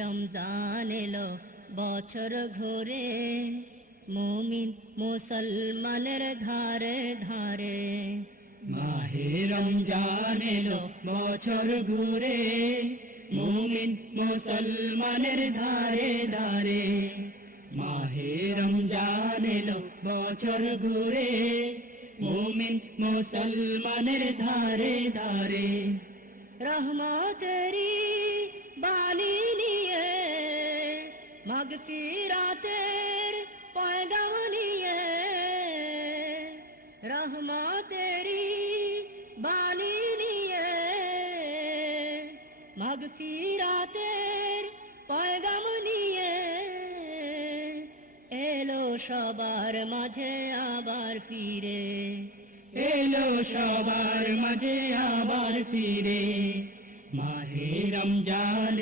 রমজান এলো বছর ঘুরে, মুমিন মুসলমানের ধারে ধারে। মাহে রমজান এলো বছর ঘুরে, মুমিন মুসলমানের ধারে ধারে। মাহে রমজান এলো বছর ঘুরে, মুমিন মুসলমানের ধারে ধারে। রহমতেরি বাণী নিয়ে, মাগফিরাতের পয়গাম নিয়ে, রহমতেরি বাণী নিয়ে, মাগফিরাতের পয়গাম নিয়ে, এলো সবার মাঝে আবার ফিরে, এলো সবার মাঝে আবার ফিরে। মাহে রমজান